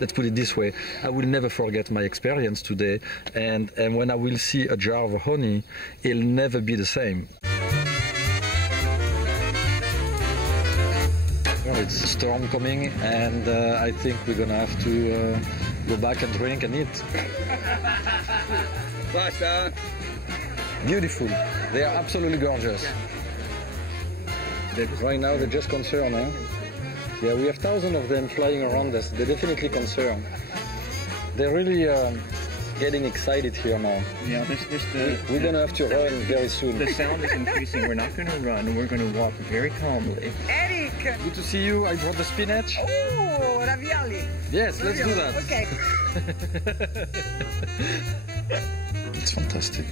Let's put it this way, I will never forget my experience today, and when I will see a jar of honey, it'll never be the same. Well, it's a storm coming, and I think we're going to have to go back and drink and eat. Beautiful. They are absolutely gorgeous. Right now, they're just concerned, huh? Yeah, we have thousands of them flying around us. They're definitely concerned. They're really getting excited here now. Yeah, we're going to have to run very soon. The sound is increasing. We're not going to run. We're going to walk very calmly. Eric! Good to see you. I brought the spinach. Oh, ravioli. Yes, let's do that. Okay. It's fantastic.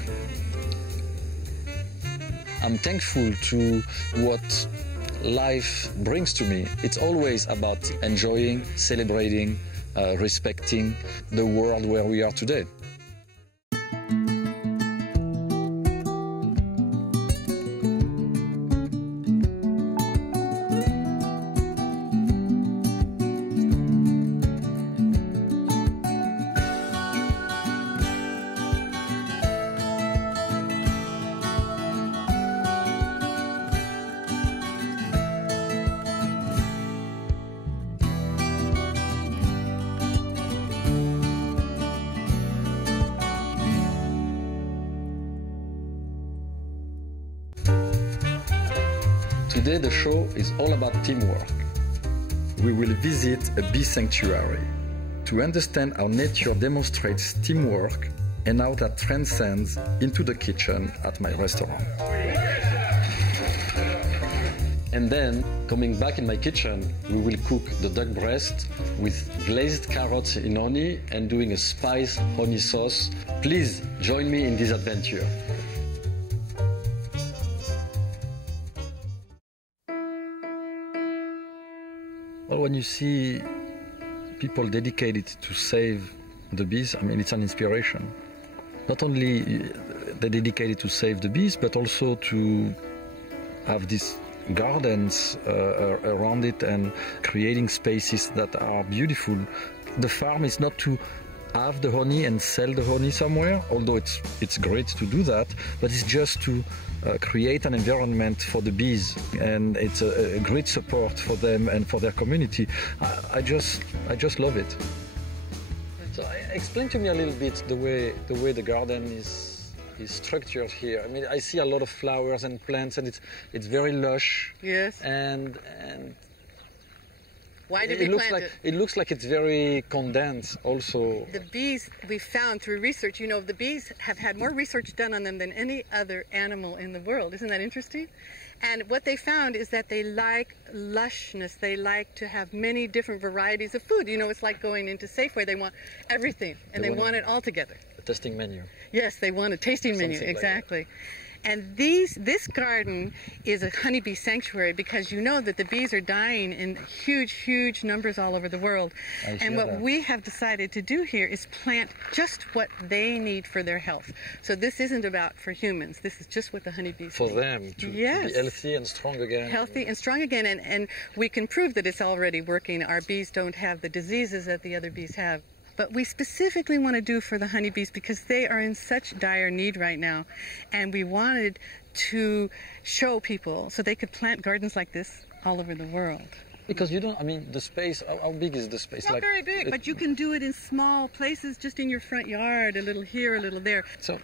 I'm thankful to what life brings to me. It's always about enjoying, celebrating, respecting the world where we are today. Today the show is all about teamwork. We will visit a bee sanctuary to understand how nature demonstrates teamwork and how that transcends into the kitchen at my restaurant. And then, coming back in my kitchen, we will cook the duck breast with glazed carrots in honey and doing a spice honey sauce. Please join me in this adventure. Well, when you see people dedicated to save the bees, I mean, it's an inspiration. Not only they're dedicated to save the bees, but also to have these gardens around it and creating spaces that are beautiful. The farm is not to have the honey and sell the honey somewhere, although it's great to do that, but it's just to create an environment for the bees, and it's a great support for them and for their community. I just love it. So explain to me a little bit the way the garden is structured here. I mean, I see a lot of flowers and plants, and it's very lush. Yes. And why did we plant it? It looks like it's very condensed also. The bees, we found through research, you know, the bees have had more research done on them than any other animal in the world. Isn't that interesting? And what they found is that they like lushness. They like to have many different varieties of food. You know, it's like going into Safeway. They want everything, and they want it all together. A tasting menu. Yes, they want a tasting menu, exactly. Like and this garden is a honeybee sanctuary because you know that the bees are dying in huge, huge numbers all over the world. And what we have decided to do here is plant just what they need for their health. So this isn't about for humans. This is just what the honeybees need. For them to be healthy and strong again. Healthy and strong again. And we can prove that it's already working. Our bees don't have the diseases that the other bees have. But we specifically want to do for the honeybees because they are in such dire need right now. And we wanted to show people so they could plant gardens like this all over the world. Because you don't, I mean, the space, how big is the space? Not very big, but you can do it in small places, just in your front yard, a little here, a little there. So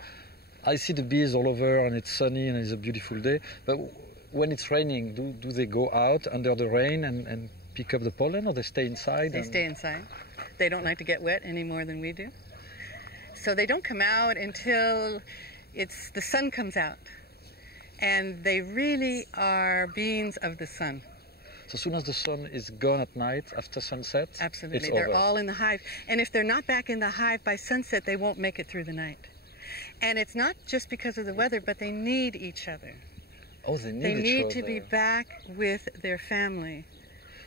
I see the bees all over and it's sunny and it's a beautiful day. But when it's raining, do they go out under the rain and pick up the pollen, or they stay inside? They stay inside. They don't like to get wet any more than we do. So they don't come out until the sun comes out. And they really are beings of the sun. So as soon as the sun is gone at night, after sunset, absolutely, it's they're over. all in the hive. And if they're not back in the hive by sunset, they won't make it through the night. And it's not just because of the weather, but they need each other. Oh, they need each other. They need to be back with their family.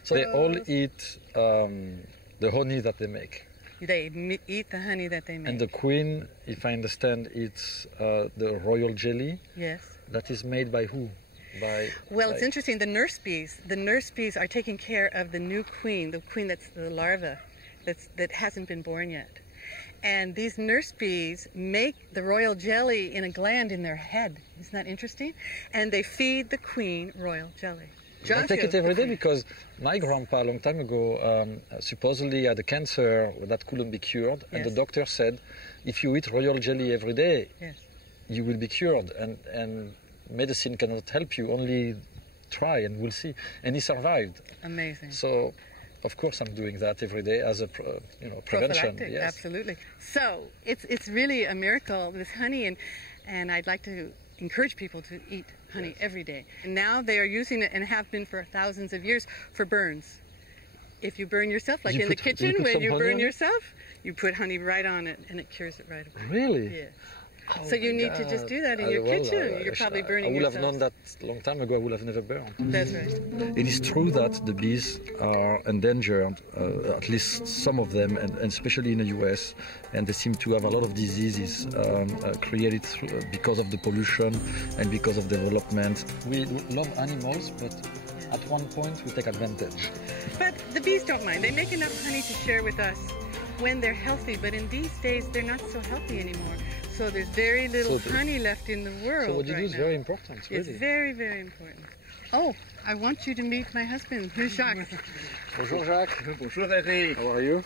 So they all eat the honey that they make. They eat the honey that they make. And the queen, if I understand, eats the royal jelly. Yes. That is made by who? It's interesting. The nurse bees are taking care of the new queen, the queen that's the larva. that hasn't been born yet. And these nurse bees make the royal jelly in a gland in their head. Isn't that interesting? And they feed the queen royal jelly. I take it every day because my grandpa a long time ago supposedly had a cancer that couldn't be cured, and the doctor said, if you eat royal jelly every day, you will be cured, and medicine cannot help you, only try and we'll see. And he survived. Amazing. So, of course, I'm doing that every day as a prevention. Yes. Absolutely. So it's really a miracle, this honey, and I'd like to encourage people to eat honey every day. And now they are using it and have been for thousands of years for burns. If you burn yourself, like in the kitchen, when you burn yourself, you put honey right on it and it cures it right away. Really? Yes. So you need to just do that in your kitchen. You're probably burning yourself. I would have known that a long time ago. I would have never burned. That's right. It is true that the bees are endangered, at least some of them, and especially in the US, and they seem to have a lot of diseases created because of the pollution and because of development. We love animals, but at one point we take advantage. But the bees don't mind. They make enough honey to share with us when they're healthy, but in these days they're not so healthy anymore. So there's very little honey left in the world. So what you do is very important, really. It's very, very important. Oh, I want you to meet my husband, Jacques. Bonjour Jacques. Bonjour Eric. How are you?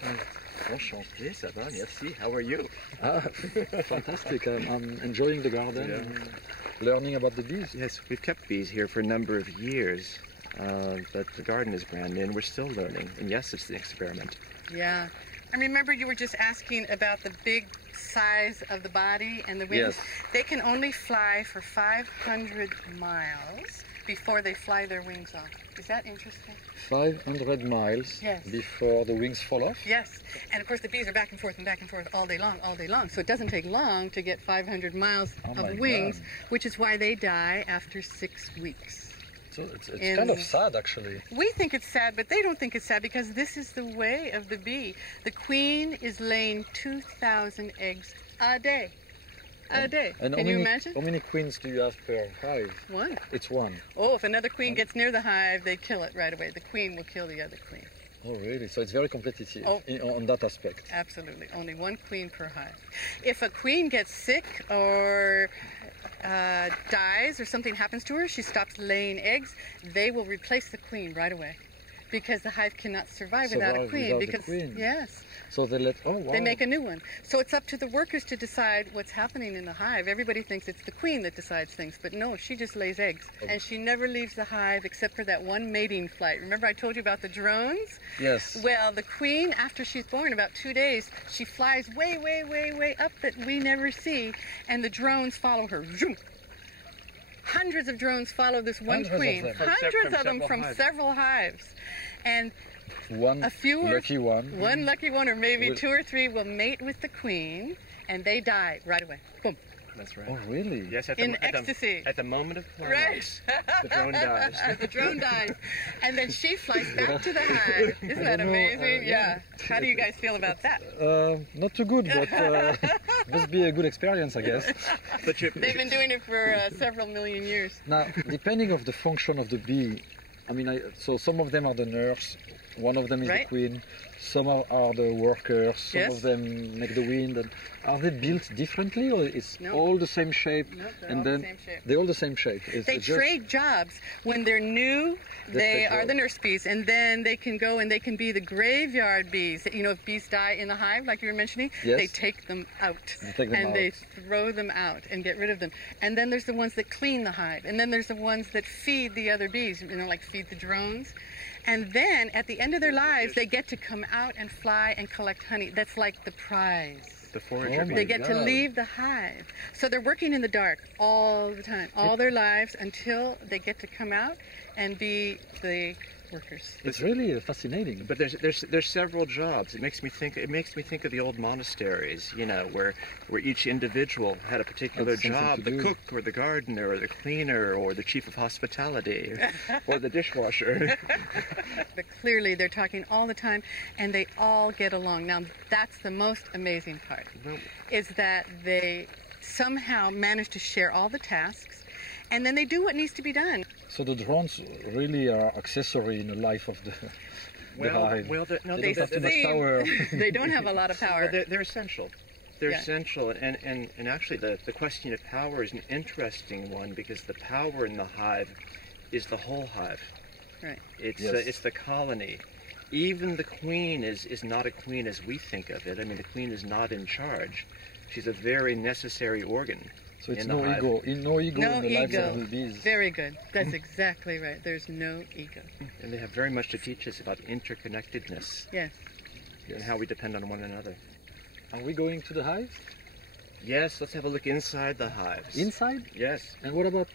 Enchanté, ça va, merci. How are you? Fantastic. I'm enjoying the garden and learning about the bees. Yes, we've kept bees here for a number of years, but the garden is brand new and we're still learning. And yes, it's an experiment. Yeah. And remember you were just asking about the big size of the body and the wings. Yes. They can only fly for 500 miles before they fly their wings off. Is that interesting? 500 miles before the wings fall off? Yes. And of course the bees are back and forth all day long. So it doesn't take long to get 500 miles of wings, which is why they die after 6 weeks. So it's kind of sad, actually. We think it's sad, but they don't think it's sad because this is the way of the bee. The queen is laying 2,000 eggs a day. A day. And Can you imagine? How many queens do you have per hive? One. It's one. Oh, if another queen gets near the hive, they kill it right away. The queen will kill the other queen. Oh, really? So it's very competitive on that aspect. Absolutely. Only one queen per hive. If a queen gets sick or dies or something happens to her, she stops laying eggs, they will replace the queen right away because the hive cannot survive without a queen. Yes. So they they make a new one. So it's up to the workers to decide what's happening in the hive. Everybody thinks it's the queen that decides things, but no, she just lays eggs. And she never leaves the hive except for that one mating flight. Remember I told you about the drones? Yes. Well, the queen, after she's born, about 2 days, she flies way, way, way, way up that we never see, and the drones follow her. Hundreds of drones follow this one queen. Hundreds of them from several hives. And one lucky one, or maybe 2 or 3 will mate with the queen, and they die right away. Boom. That's right. Oh, really? Yes, in ecstasy. At the moment of climax, the drone dies. The drone dies. And then she flies back to the hive. Isn't that amazing? Yeah. How do you guys feel about that? Not too good, but must be a good experience, I guess. They've been doing it for several million years. Now, depending on the function of the bee, so some of them are the nurse, one of them is the queen, some are the workers, some of them make the wind. And are they built differently, or is all the same shape? No, they're all the same shape. They're all the same shape. They trade jobs. When they're new, they are the nurse bees, and then they can go and they can be the graveyard bees. You know, if bees die in the hive, like you were mentioning, they take them out. They throw them out and get rid of them. And then there's the ones that clean the hive, and then there's the ones that feed the other bees, like feed the drones. And then, at the end of their lives, they get to come out and fly and collect honey. That's like the prize. The forager. They get to leave the hive. So they're working in the dark all the time, all their lives, until they get to come out and be the workers. It's really fascinating. But there's several jobs. It makes me think of the old monasteries, where each individual had a particular job: the cook, or the gardener, or the cleaner, or the chief of hospitality, or the dishwasher. But clearly they're talking all the time, and they all get along. Now that's the most amazing part, is that they somehow manage to share all the tasks, and then they do what needs to be done. So the drones really are accessory in the life of hive. Well, no, They don't have too much power. They don't have a lot of power. They're essential. They're essential, and actually the question of power is an interesting one, because the power in the hive is the whole hive. Right. It's the colony. Even the queen is not a queen as we think of it. I mean, the queen is not in charge. She's a very necessary organ. So it's no ego in the lives of the bees. Very good. That's exactly right. There's no ego. And they have very much to teach us about interconnectedness. Yes. And how we depend on one another. Are we going to the hive? Yes, let's have a look inside the hives. Inside? Yes. And what about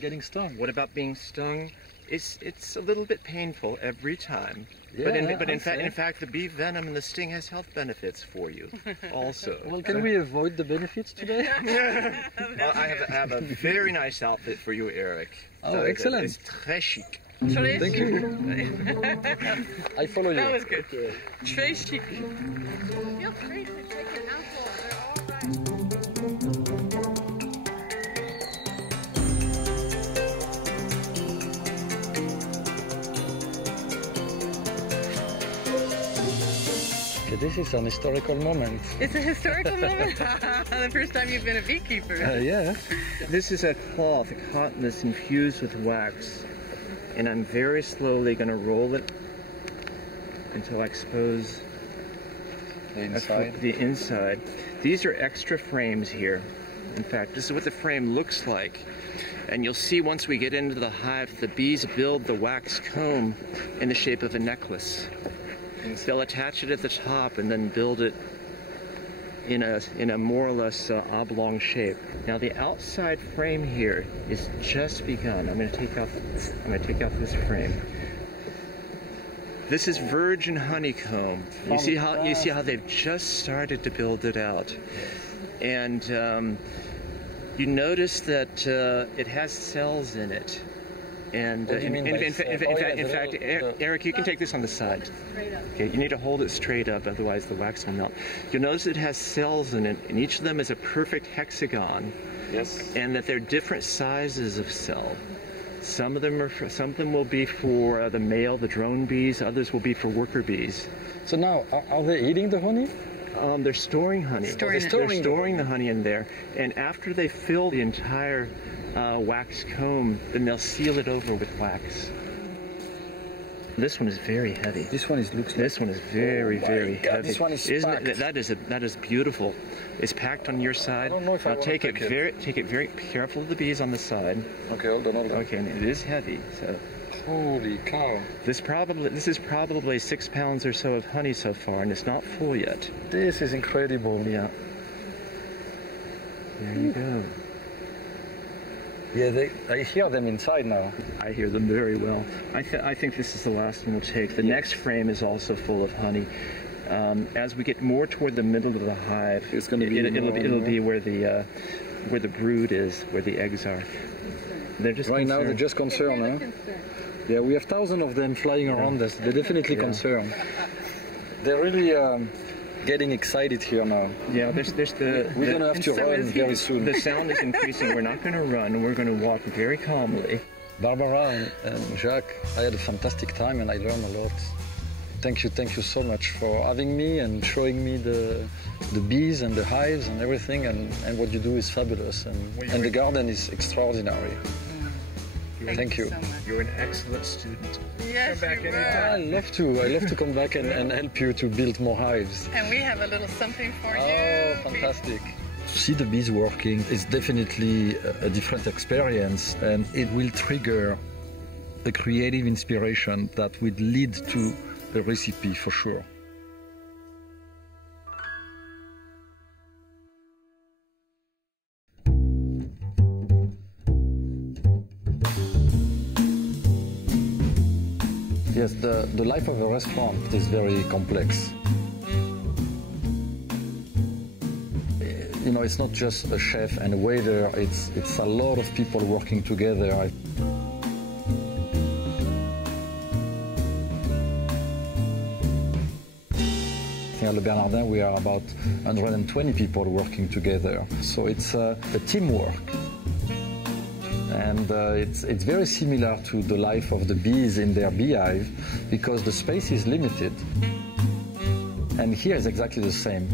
getting stung? What about being stung? It's a little bit painful every time. Yeah, but in fact, the bee venom and the sting has health benefits for you also. Well, can we avoid the benefits today? Well, I have a very nice outfit for you, Eric. Oh, excellent. It's très chic. Thank you. I follow you. That was good. Très chic. Feel free to take your mouthful. They're all right. Okay, this is an historical moment. It's a historical moment. The first time you've been a beekeeper. Yeah. This is a cloth, a cotton that's infused with wax. And I'm very slowly going to roll it until I expose the inside. These are extra frames here. In fact, this is what the frame looks like. And you'll see once we get into the hive, the bees build the wax comb in the shape of a necklace. They'll attach it at the top and then build it in a more or less oblong shape. Now the outside frame here is just begun. I'm going to take off this frame. This is virgin honeycomb. You see how they've just started to build it out, and you notice that it has cells in it. And in fact, Eric, you can take this on the side. Okay, you need to hold it straight up, otherwise the wax will melt. You'll notice it has cells in it, and each of them is a perfect hexagon. Yes. And that they're different sizes of cell. Some of them will be for the male, the drone bees. Others will be for worker bees. So now, are they eating the honey? They're storing honey. They're storing the honey in there, and after they fill the entire wax comb, then they'll seal it over with wax. This one is very heavy. This one looks. This one is very heavy. This one is packed. That is beautiful. It's packed on your side. I don't know if I want to take it very careful of the bees on the side. Okay, hold on. Okay, and it is heavy. So. Holy cow! This is probably 6 pounds or so of honey so far, and it's not full yet. This is incredible. Yeah. There you go. Yeah, I hear them inside now. I hear them very well. I think this is the last one we'll take. The next frame is also full of honey. As we get more toward the middle of the hive, it's going to be it'll be where the brood is, where the eggs are. They're just right now. They're just concerned, huh? Yeah, we have thousands of them flying around us. They're definitely concerned. They're really getting excited here now. Yeah, we're going to have to run very soon. The sound is increasing. We're not going to run. We're going to walk very calmly. Barbara and Jacques, I had a fantastic time and I learned a lot. Thank you so much for having me and showing me the bees and the hives and everything, and what you do is fabulous, and the garden is extraordinary. Thank you. So much. You're an excellent student. Yes, come back you anytime. I love to come back and help you to build more hives. And we have a little something for you. Oh, fantastic. To see the bees working is definitely a different experience, and it will trigger a creative inspiration that would lead to a recipe for sure. Yes, the life of a restaurant is very complex. You know, it's not just a chef and a waiter, it's a lot of people working together. At Le Bernardin, we are about 120 people working together, so it's a teamwork. And it's very similar to the life of the bees in their beehive because the space is limited. And here is exactly the same.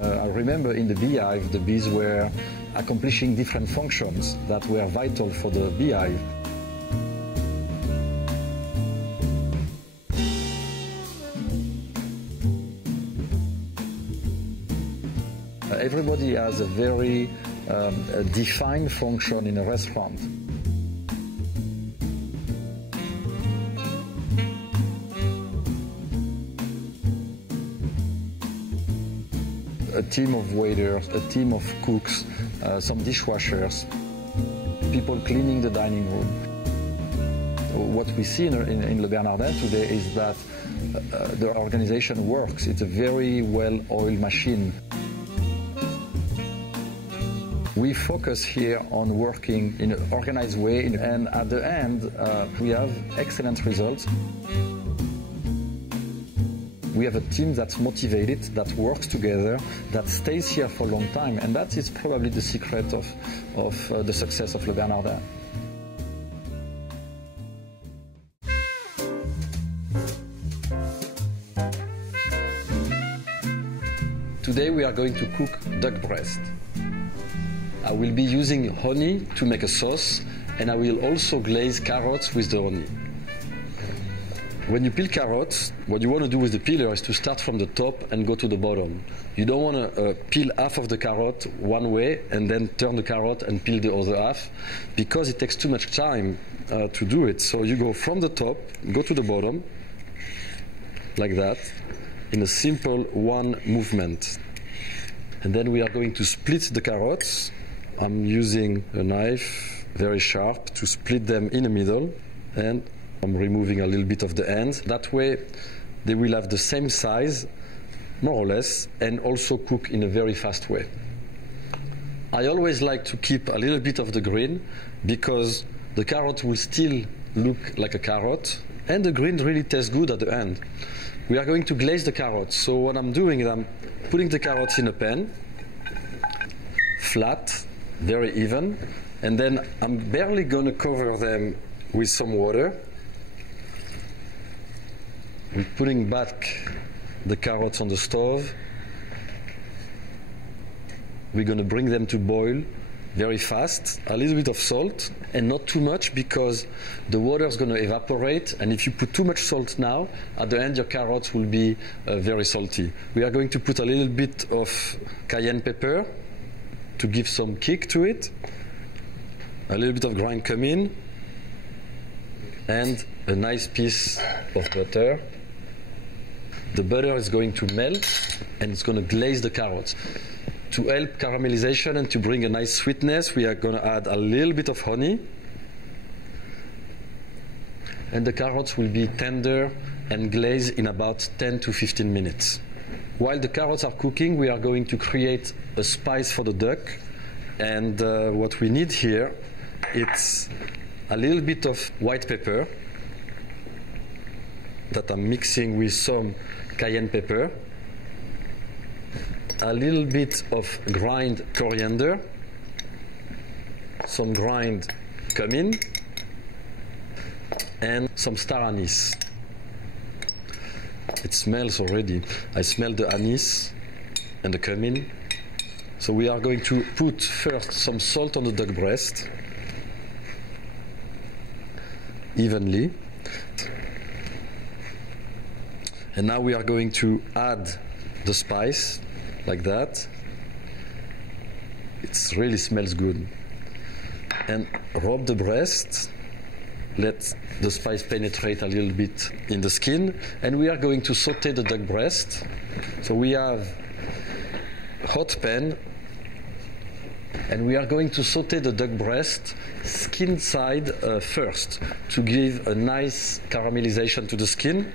I remember in the beehive, the bees were accomplishing different functions that were vital for the beehive. Everybody has a very defined function in a restaurant. A team of waiters, a team of cooks, some dishwashers, people cleaning the dining room. What we see in Le Bernardin today is that the organization works. It's a very well-oiled machine. We focus here on working in an organized way, and at the end, we have excellent results. We have a team that's motivated, that works together, that stays here for a long time, and that is probably the secret of the success of Le Bernardin. Today we are going to cook duck breast. I will be using honey to make a sauce, and I will also glaze carrots with the honey. When you peel carrots, what you want to do with the peeler is to start from the top and go to the bottom. You don't want to peel half of the carrot one way and then turn the carrot and peel the other half, because it takes too much time to do it. So you go from the top, go to the bottom, like that, in a simple one movement. And then we are going to split the carrots. I'm using a knife, very sharp, to split them in the middle, and I'm removing a little bit of the ends. That way they will have the same size, more or less, and also cook in a very fast way. I always like to keep a little bit of the green because the carrot will still look like a carrot, and the green really tastes good at the end. We are going to glaze the carrots. So what I'm doing is I'm putting the carrots in a pan, flat, very even, and then I'm barely going to cover them with some water. We're putting back the carrots on the stove. We're going to bring them to boil very fast, a little bit of salt, and not too much because the water is going to evaporate, and if you put too much salt now, at the end your carrots will be very salty. We are going to put a little bit of cayenne pepper to give some kick to it, a little bit of ground cumin, and a nice piece of butter. The butter is going to melt and it's going to glaze the carrots. To help caramelization and to bring a nice sweetness, we are going to add a little bit of honey. And the carrots will be tender and glazed in about 10 to 15 minutes. While the carrots are cooking, we are going to create a spice for the duck. And what we need here, it's a little bit of white pepper that I'm mixing with some cayenne pepper, a little bit of ground coriander, some ground cumin, and some star anise. It smells already. I smell the anise and the cumin. So we are going to put first some salt on the duck breast, evenly. And now we are going to add the spice, like that. It really smells good. And rub the breast. Let the spice penetrate a little bit in the skin. And we are going to saute the duck breast. So we have a hot pan. And we are going to saute the duck breast skin side first to give a nice caramelization to the skin.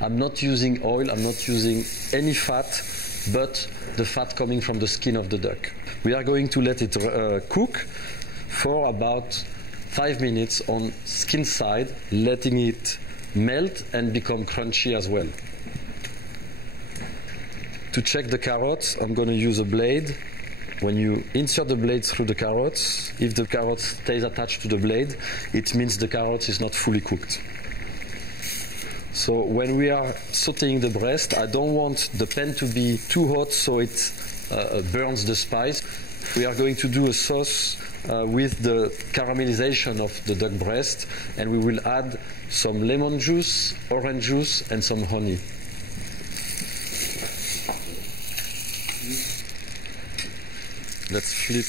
I'm not using oil, I'm not using any fat, but the fat coming from the skin of the duck. We are going to let it cook for about 5 minutes on skin side, letting it melt and become crunchy as well. To check the carrots, I'm going to use a blade When you insert the blade through the carrots, if the carrot stays attached to the blade, it means the carrot is not fully cooked. So when we are sautéing the breast, I don't want the pan to be too hot so it burns the spice. We are going to do a sauce with the caramelization of the duck breast, and we will add some lemon juice, orange juice, and some honey. Let's flip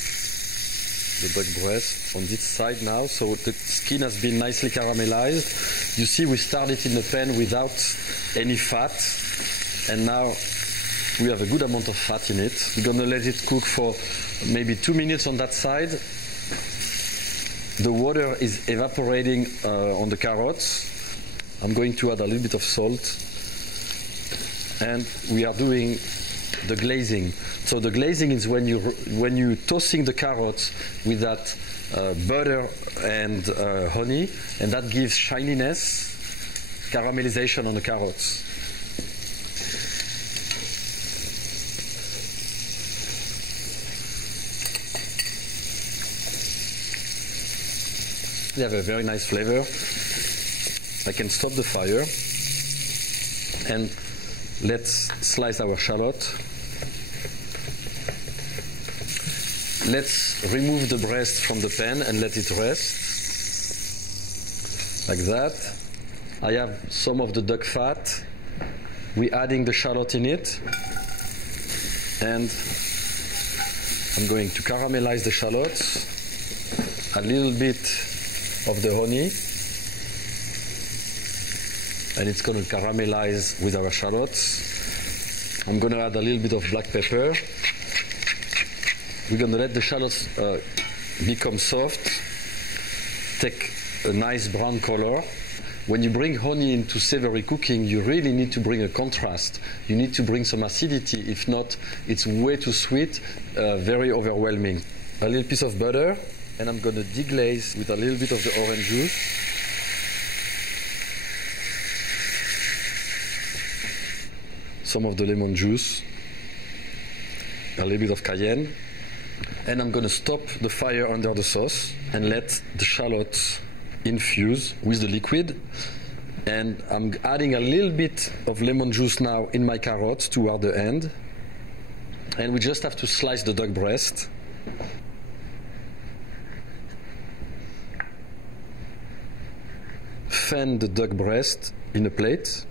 the duck breast on this side now. So the skin has been nicely caramelized. You see we started in the pan without any fat, and now we have a good amount of fat in it. We're going to let it cook for maybe 2 minutes on that side. The water is evaporating on the carrots. I'm going to add a little bit of salt. And we are doing the glazing. So the glazing is when you're tossing the carrots with that butter and honey, and that gives shininess, caramelization on the carrots. They have a very nice flavor. I can stop the fire and let's slice our shallot. Let's remove the breast from the pan and let it rest. Like that. I have some of the duck fat. We're adding the shallot in it. And I'm going to caramelize the shallots. A little bit of the honey, and it's going to caramelize with our shallots. I'm going to add a little bit of black pepper. We're going to let the shallots become soft, take a nice brown color. When you bring honey into savory cooking, you really need to bring a contrast. You need to bring some acidity. If not, it's way too sweet, very overwhelming. A little piece of butter. And I'm going to deglaze with a little bit of the orange juice. Some of the lemon juice. A little bit of cayenne. And I'm going to stop the fire under the sauce and let the shallots infuse with the liquid. And I'm adding a little bit of lemon juice now in my carrots toward the end. And we just have to slice the duck breast. Fan the duck breast in a plate.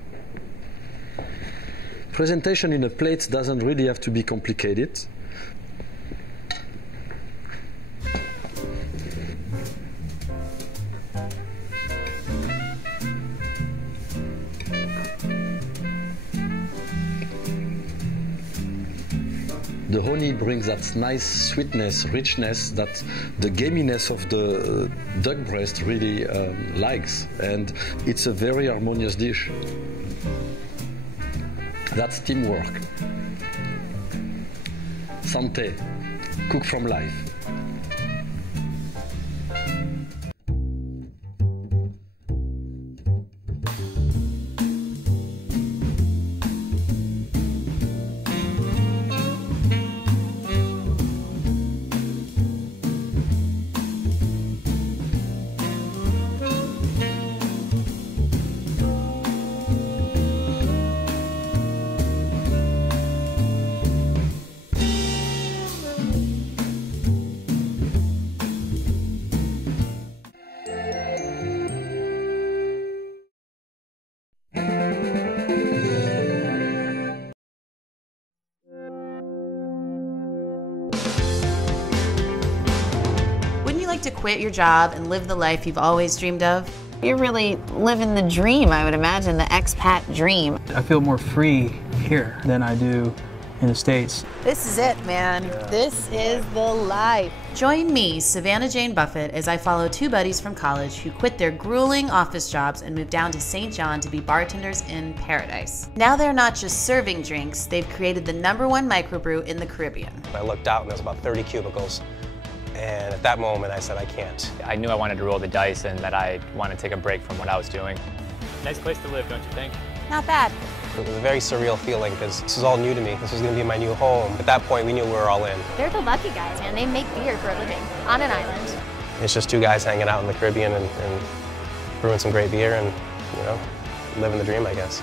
Presentation in a plate doesn't really have to be complicated. The honey brings that nice sweetness, richness that the gaminess of the duck breast really likes, and it's a very harmonious dish. That's teamwork. Santé, cook from life. To quit your job and live the life you've always dreamed of? You're really living the dream, I would imagine, the expat dream. I feel more free here than I do in the States. This is it, man. Yeah. This is the life. Join me, Savannah Jane Buffett, as I follow two buddies from college who quit their grueling office jobs and moved down to St. John to be bartenders in paradise. Now they're not just serving drinks, they've created the #1 microbrew in the Caribbean. I looked out and there was about 30 cubicles. And at that moment, I said, I can't. I knew I wanted to roll the dice and that I wanted to take a break from what I was doing. Nice place to live, don't you think? Not bad. It was a very surreal feeling because this was all new to me. This was going to be my new home. At that point, we knew we were all in. They're the lucky guys, man. They make beer for a living on an island. It's just two guys hanging out in the Caribbean and brewing some great beer and, you know, living the dream, I guess.